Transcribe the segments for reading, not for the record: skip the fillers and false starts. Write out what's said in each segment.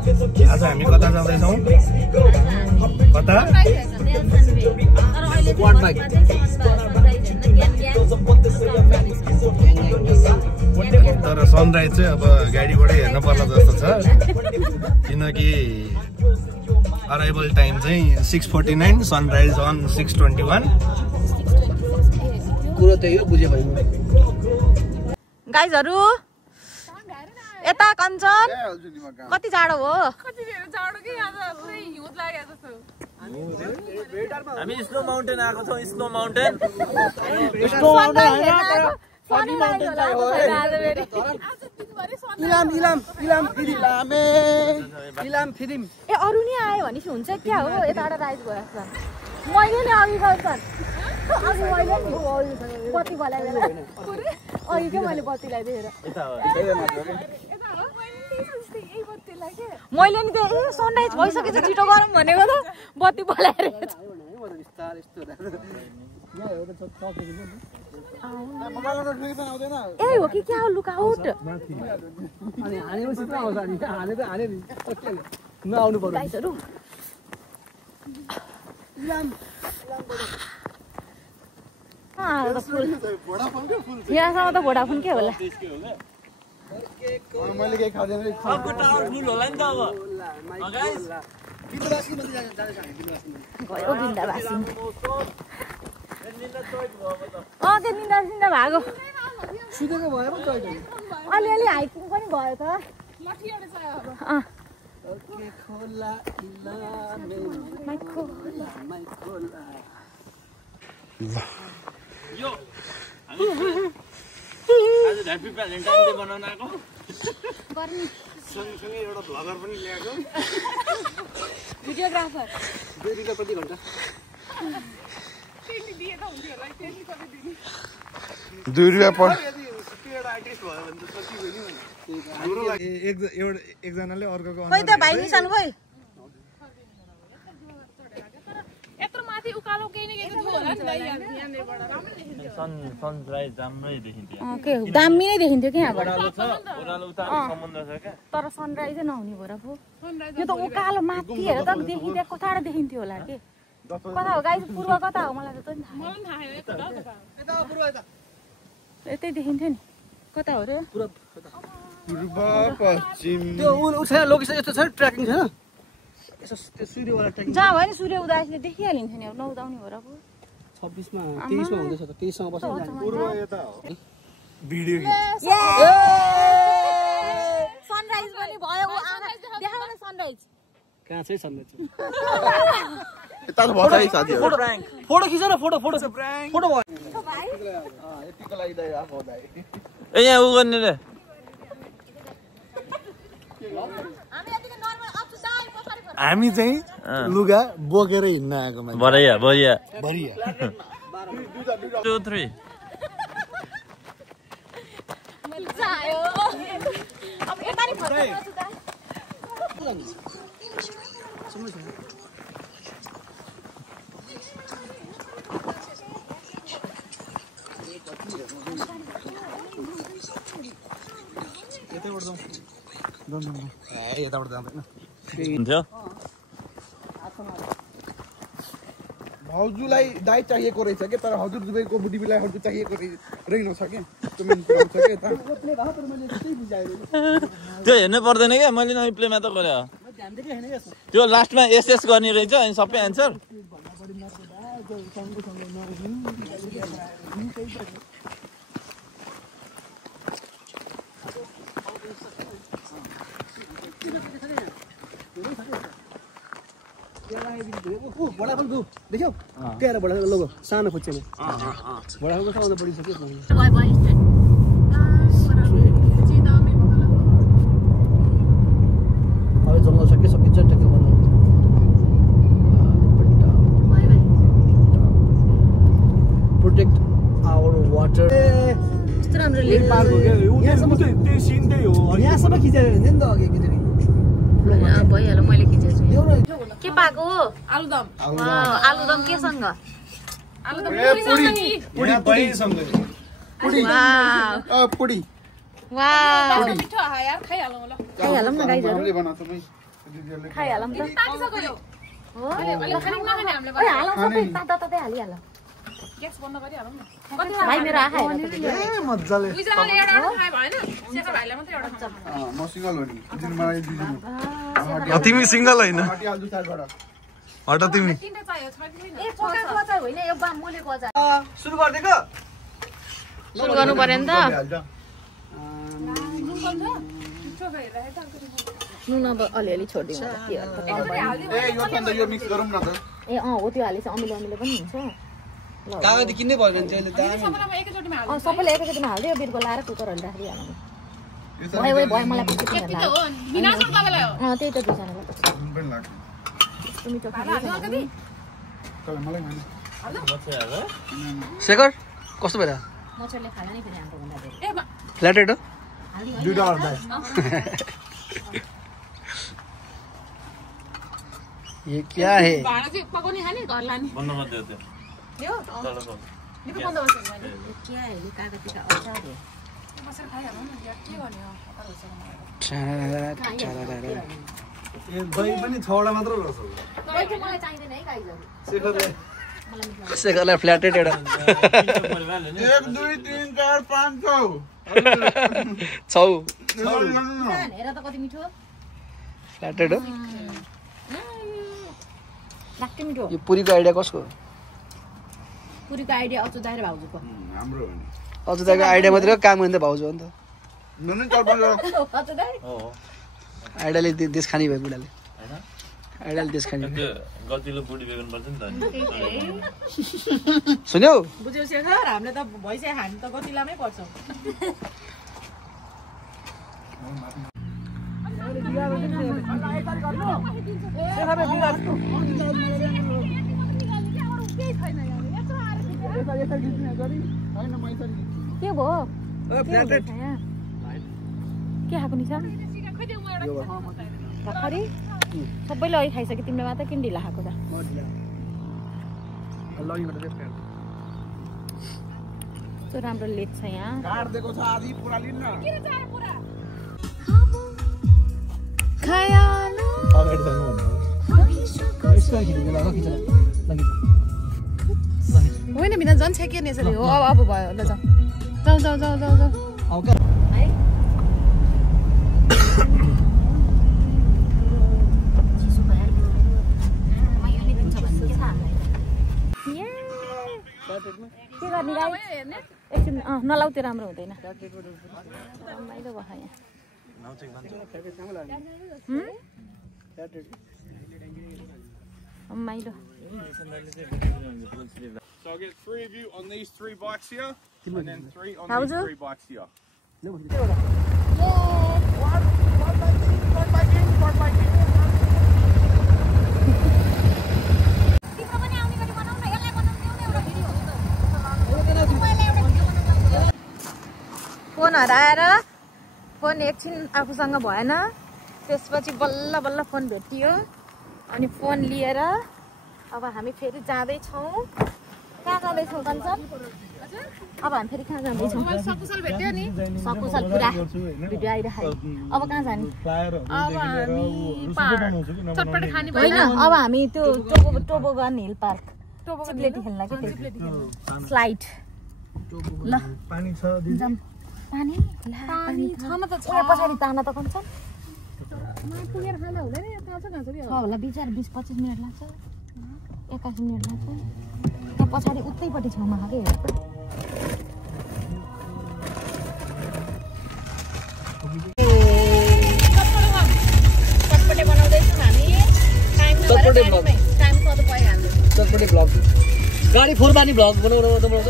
आज हामी कता जाँदैछौँ? कता? तर सनराइज चाहिँ अब गाडीबाटै हेर्न पर्ला जस्तो छ, किनकि अराइभल टाइम चाहिँ 6:49, सनराइज अन 6:21। कुरो त्यही हो, बुझे भयो। गाइजहरु यता कञ्चन कति जाडो हो? कति जाडो के आज पुरै हिउँ लाग्यो जस्तो। हामी स्नो माउन्टेन आएको छौँ। स्नो माउन्टेन ए अरु नि आयो भनेपछि हुन्छ क्या हो? यताबाट राइज भइरहेको छ। मैले नि अघि गर्छन् बत्ती बलाएर अघि क्या मैले बत्तीलाई देखेर मैले नि त्यही सनराइज भइसकेछ छिटो गरौँ भनेको त बत्ती बलाएर ए हो कि क्या हो? लुकआउट गाइजहरु यहाँसम्म त भोडाफोन के होला? मैले केही खाँदैन। अर्को टावर फुल होला नि त अब। गयो बिन्दाबासी। के निन्दा भएको सुतेको भयो पो चोइ। अलिअलि हाइकिङ पनि भयो त। यो हामी आज ह्यापी भ्यालेन्टाइन डे बनाउन आएको। सँगसँगै एउटा भ्लगर पनि ल्याएको, भिडियोग्राफर। 2 प्रति घण्टा 2 रुपियाँ पर। एकजनाले अर्कोको खोइ त भाइ निशान खोइ। यत्रो माथि उकालो केही न केही थियो होला नि भाइ यहाँबाट राम्रै देखिन्थ्यो। सनराइज राम्रै देखिन्थ्यो। के दामी नै देखिन्थ्यो क्या यहाँबाट। ओह्रालो उता समुद्र छ क्या। तर सनराइजै नहुने भएर पो यो त उकालो माथि हेर त देखिँदै कताबाट देखिन्थ्यो होला के? कता हो गाइस? पूर्व कता हो? मलाई त थाहा थाहा छैन। यतै देखिन्थ्यो नि। कता हो रे? पूर्व पश्चिम। त्यो उ छ लोकेसन यस्तो छ ट्र्याकिङ छैन? यसो त्यो सूर्यवाला ट्र्याकिङ जहाँ भयो नि सूर्य उदाएपछि देखिहालिन्थ्यो नि। अब नउदाउने भएर पो 26 मा 23 मा हुँदैछ त। 23 सँग बस्नु पूर्व यता हो। भिडियो सनराइज पनि भयो। देखाउ न सनराइज। कहाँ छ सनराइज? यता त भयो साथीहरु। फोटो खिच न। फोटो फोटो फोटो भयो। यतिको लागि त आफू दाइ। ए यहाँ उ गर्ने रे। हामी चाहिँ लुगा बोकेर हिँड्न आएको मान्छे। बरिया बरिया बरिया। 2 3 मजा आयो। अब यता नि फोटो गर्छु त। यताबाट जाउँ। यताबाट जाँदैन। हुन्थ्यो। भाउजूलाई दाइ चाहिएको रहेछ के, तर हजुर दुबईको बुढीलाई हजुर चाहिएको रहेन छ क्या। त्यो मेन कुरा छ के त। त्यो हेर्नु पर्दैन क्या। मैले नयाँ प्लेमा त गरे हो। त्यो लास्टमा एसएस गर्ने रहेछ अनि सबै एन्सर। बडाफल दु देख्यौ? त्यहाँ बडाफल लोगो सानो खुच्चेमा। बडाफलको सबभन्दा बढी छ के? अब जङ्गल छ के सकिन्छ ट्याक्क बनाउनु। Protect our water. यस्तो राम्रो लेक पार्क हो के? यहाँसम्म त्यही सिन त्यही हो। यहाँसम्म खिचेर हिँड्यो नि त अघि एकचोटि। भइहाल्यो। मैले खिचेको छु। के पाएको हो? आलुदम। आलुदम केसँग? आलुदम दहीसँग। पुडी। वाउ मिठो यार खाइहालौँ ल। खाइहालौँ न गाइजहरु। हामीले बनाएको खाइहालौँ त तातिसक्यो यो हो अहिले खाने नखाने हामीले ओइ हालौँ सबै तातै हालिहाल ग्यास बन्द गरिहालौँ न भाइ मेरो आँखा हेर ए मज्जाले दुईजनाले एउटा खायो भएन शेखर भाइले मात्रै एउटा खान्छ म सिंगल हो नि दिनमा मलाई दिदिनु तिमी सिंगल होइन हटिहाल्छु साइडबाट हट तिमी तिनटा चाहियो छ कि छैन ए पोका चाहिँ होइन यो मोलेको अचार सुरु गर्दिएको सुरु गर्नु पर्यो नि त नुन अब अलिअलि छोडिदिउँ के ए यो त यो मिक्स गरौँ न त ए हो त्यो हालेछ अमिलो अमिलो पनि हुन्छ कागती किन्नै भयो भने चाहिँ अहिले सबैलाई एकैचोटिमा हाल्नु सबैले एकैचोटिमा हालिदियो बिर्को लाएर कुकरहरू राखिहाल्नु भयो भयो मलाई पछि यति त हो बिना छ तपाईलाई हो त्यही त दुईजनालाई जुन पनि लाग्छ मिठो खानु तपाईँ मलाई भने शेखर कस्तो भइरा मच्छरले खाला नि फेरि हाम्रो भन्दा धेरै ए फ्ल्याटेड हो दुईटा गर्दा ये क्या है भाडा चाहिँ पकाउने खाने घर लाने बन्द गरिदियो त्यो यो तलको निको बन्द गर्छ मैले क्या है कागतीका अचार हो बसेर खाइहालौँ न यार के गर्ने हो अचार हुन्छ ए दही पनि 6 वटा मात्र रहेछ मलाई चाहिँदैन है गाइजहरू शेखरले शेखरलाई फ्ल्याटेड एउटा 1 2 3 4 5 छौ हेर त कति मिठो फ्ल्याटेड हो लाग्छ मिठो यो पुरीको आइडिया कसको पुरीको आइडिया अचु दाइर भाउजूको हाम्रो हो नि अझ दाइको आइडिया मात्रै हो काम गर्ने त भाउजू हो नि त नन चल्पन अचु दाइ हो आइडियाले देश खानी भयो बुढाले हैन आइडियाले देश खानी त्यो गतिलो बुढी बेगन पर्छ नि त सुन्यौ बुझ्यौ शेखर हामीले त भइसक्यो हामी त गतिलामै पर्छौँ के भयो के खाएको नि भर्खरै सबैले अघि खाइसक्यो तिमीले मात्र किन ढिला खाएको त कस्तो राम्रो लेट छ यहाँ काट दिएको छ आधी पुरा लिन न होइन बिना झन् छेकियो नि यसरी हो अब भयो ल जाऊ जाऊ जाऊ जाऊ जाऊ के गर्ने गाई एकछिन नलाउ त्यो राम्रो हुँदैन रमाइलो भयो यहाँ रमाइलो So I'll get 3 of you on these 3 bikes here and then 3 on How's these it? 3 bikes here. Phone हराएर फोन एकछिन आफूसँग भएन त्यसपछि बल्ल बल्ल फोन भेटियो अनि फोन लिएर अब हामी फेरि जाँदैछौँ कहाँ जाँदैछौँ कञ्चन अब हामी फेरि कहाँ जाँदैछौँ सकुशल भेट्यो नि सकुशल पुरा भिडियो आइरहेको अब कहाँ जाने अब हामी चटपटे खाने होइन अब हामी त्यो टोबोगन हिल पार्क चिप्लेटी खेल्न के स्लाइड ल पानी छ जाम पानी पानी छन त छ पछाडि तान त कञ्चन पुगेर खाँदा हुँदैन ताछ खान्छ नि छ होला बिचार 20-25 मिनट लाग्छ 81 मिनट लाग्छ त्यहाँ पछाडि उतैपट्टि छेउमा खाके चटपटे बनाउँदैछौँ हामी टाइम सधैँ पाइहाल्दैन चटपटे ब्लग गाडी फोरबानी ब्लग बनाउनु बनाउँछ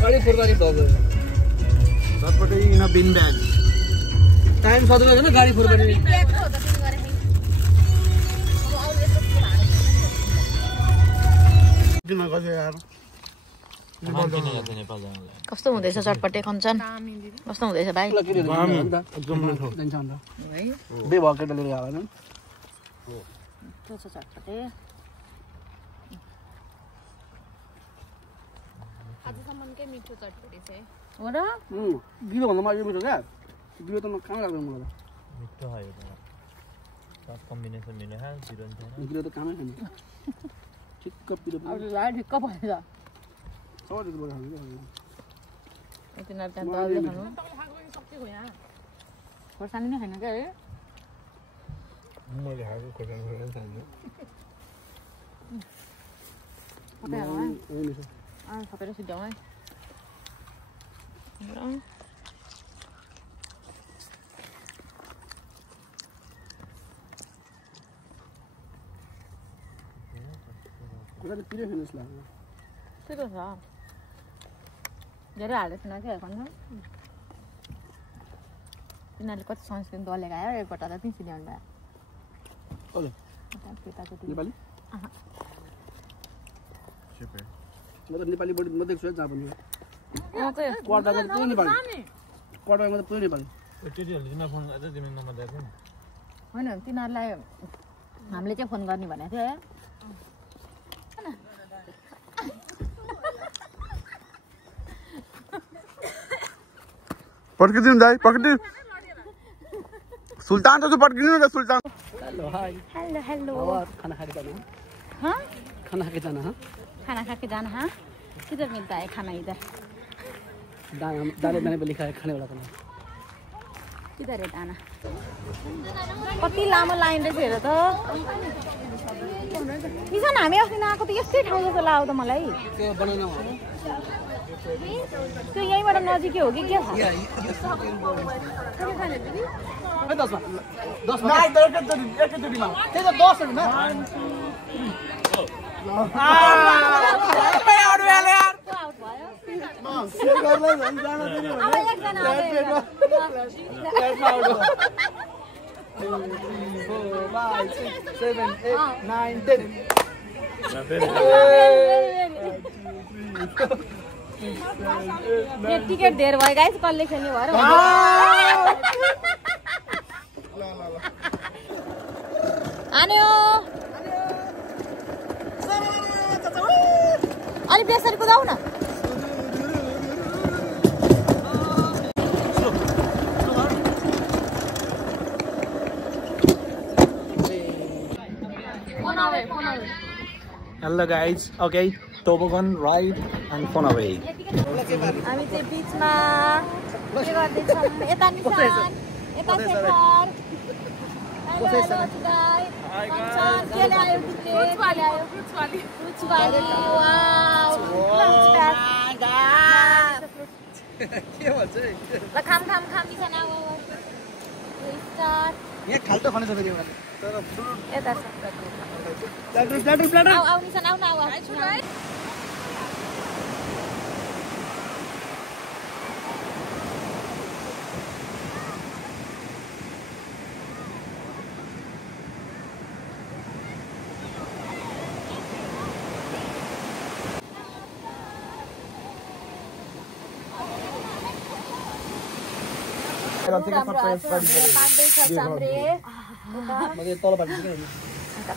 गाडी फोरबानी ब्लग चटपटे इन बिन ब्याग टाइम सधैँ छैन गाडी फोरबानी किन गयो यार कस्तो हुँदैछ चटपटे कञ्चन कस्तो हुँदैछ भाइ बे भएको केटाले गयो होइन त्यो छ चटपटे आजसम्मकै मिठो चटपटे चाहिँ हो र गिलो भन्दा मलाई यो मिठो क्या गिलो त कहाँ लाग्दैन मलाई मिठो खायो त सब कम्बिनेसन मिल्यो है बिरन छैन निक्लियो त कामै छैन ठिक्क पिरो अब ला ढिक्क भएछ सबै बोला हामी तिनीहरू त्यहाँ दल्दै खानु सक्थ्यो यहाँ खोर्सानी नै खानु क्या है मैले खाएको खोर्सानी खान्छु सबै सिद्ध्याउँ है कुरा पिरो खानु जस्तो लाग्यो ठिकै छ धेरै हालेको छैन क्या भन्नु तिनीहरूले कति सनस्क्रिन दलेको आयो एकपल्ट त त्यहीँ सिध्याउनु भयो कसले नेपाली म त नेपाली बढी म देख्छु जहाँ पनि क्वार्टरमा पुरै नेपाली क्वार्टरमा त पुरै नेपाली केटीहरूले तिमीलाई फोन गर्दा तिमी नम्बर दिएको नि होइन तिनीहरूलाई हामीले चाहिँ फोन गर्ने भनेको थियो है पड्किदिनु दाइ पड्किदिनु सुल्तान त पड्किनु न सुल्तान हेलो हाय हेलो हेलो खाना खाके जाना हाँ खाना खाके जाना हाँ खाना खा के जाना हाँ किधर मिलता है खाना इधर दाने दाने पे लिखा है खाने वाला खाना किधर है दाना कति लामो लाइन रहेछ हेर त निसान हामी अस्ति नआएको त यस्तै ठाउँ जस्तो लाग्यो त मलाई त्यो बनाउन त्यो यहीँबाट नजिकै हो कि के छ है 10 मा एकैचोटीमा त्यही त 10 हो नि सेभ गर्दै भन्छ जान दिनु अब एकजना आउँदै 2 4 5 6 7 8 9 10 टिकट धेर भयो गाइस कसले खेल्ने भएर आन्यो अलि बेसरी कुदाउ न Hello guys, okay, toboggan ride and fun away. हामी चाहिँ बिचमा के गर्दैछौँ यता निशान यता शेखर हेलो गाइ के ल्यायो तिमीले फ्रुट्स वाली वाउ के भन्छ ल खाम निशान आऊ स्टार्ट यहाँ खाल्टो खाने छ फेरि तर यता प्लाटर आऊ निशान आऊ न आऊ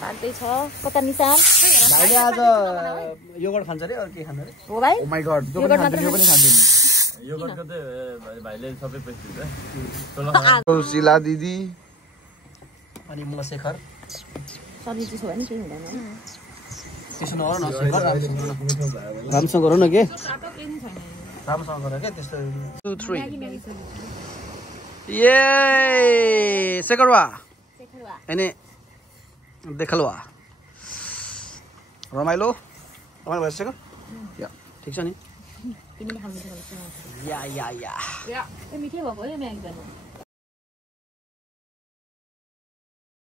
पाक्दैछ कता निशान भाइले आज योगर्ट खान्छ रे अरु के खान्छ रे हो भाइ Oh my god, यो पनि खान्दिन। यो गर्दा चाहिँ भाइले सबै पैसा दिन्छ शिला दिदी अनि म शेखर सब्जी छ भने केही हुँदैन त्यसो नगर न शेखर रामसँग गर न के रामसँग गर के त्यस्तो 2 3 ये शेखरवा एने देखलवा रमाइलो भएछ शेखर या ठिक छ नि तिमीले खानु या ए मिठै भएको है म्यागी गर्नु